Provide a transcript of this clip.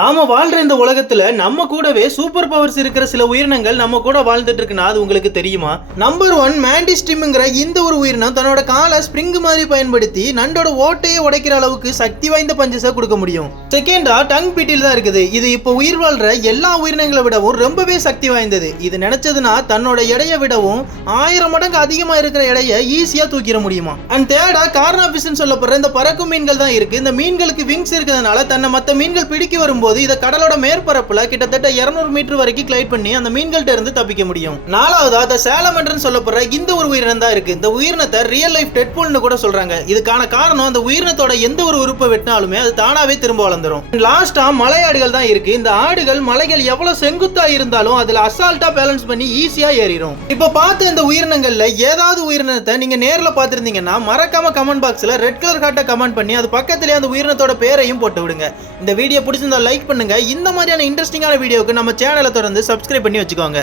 நாம வாழ்ற இந்த உலகத்துல நம்ம கூடவே சூப்பர் பவர்ஸ் இருக்கிற சில உயிரினங்கள் நம்ம கூட வாழ்ந்துட்டு இருக்குன்னா அது உங்களுக்கு தெரியுமா? நம்பர் 1 மேண்டிஸ்டிம்ங்கிற இந்த ஒரு உயிரினம் தன்னோட காலை ஸ்ப்ரிங் மாதிரி பயன்படுத்தி நண்டோட ஓட்டையை உடைக்கிற அளவுக்கு சக்தி வாய்ந்த பஞ்சஸை கொடுக்க முடியும். செகண்டா டங் பீட்டில் தான் இருக்குது. இது இப்போ உயிர் வாழ்ற எல்லா உயிரினங்களை விடவும் ரொம்பவே சக்தி வாய்ந்தது. இது நினைச்சதுன்னா தன்னோட எடையை விடவும் 1000 மடங்கு அதிகமா இருக்கிற எடையை ஈஸியா தூக்கிட முடியுமா. அண்ட் தேர்டா கார்னாபிஸ் சொல்லப்படுற இந்த பறக்கும் மீன்கள் தான் இருக்கு. இந்த மீன்களுக்கு விங்ஸ் இருக்கிறதுனால தன்னை மற்ற மீன்கள் பிடிக்க வரும்போது இத கடலோட மேற்பரப்புல கிட்டத்தட்ட 200 மீட்டர் வரைக்கும் கிளைட் பண்ணி அந்த மீன்கள்ட்ட இருந்து தப்பிக்க முடியும். நாலாவதா த சாலமண்டர்னு சொல்லப்படுற இந்த ஒரு உயிரினம் தான் இருக்கு. இந்த உயிரினத்தை ரியல் லைஃப் டெட்பூல்னு கூட சொல்றாங்க. இதுக்கான காரணம் அந்த உயிரினத்தோட எந்த ஒரு உறுப்பை வெட்டினாலுமே அது தானாவே திரும்ப வளர்ந்துரும். லாஸ்டா மலையாடுகள் தான் இருக்கு. இந்த ஆடுகள் மலைகள் எவ்வளவு செங்குத்தா இருந்தாலும் அதுல அசால்ட்டா பேலன்ஸ் பண்ணி ஈஸியா ஏறிடும். இப்ப பார்த்த இந்த உயிரினங்கள்ல ஏதாவது உயிரினத்தை நீங்க நேர்ல பார்த்திருந்தீங்கன்னா மறக்காம கமெண்ட் பாக்ஸ்ல ரெட் கலர் ஹார்ட்டை கமெண்ட் பண்ணி அது பக்கத்திலே அந்த உயிரினத்தோட பேரையும் போட்டு விடுங்க. இந்த வீடியோ பிடிச்சிருந்தா லைக் பண்ணுங்க. இந்த மாதிரியான இன்ட்ரெஸ்டிங்கான வீடியோக்கு நம்ம சேனலை தொடர்ந்து சப்ஸ்கிரைப் பண்ணி வச்சுக்கோங்க.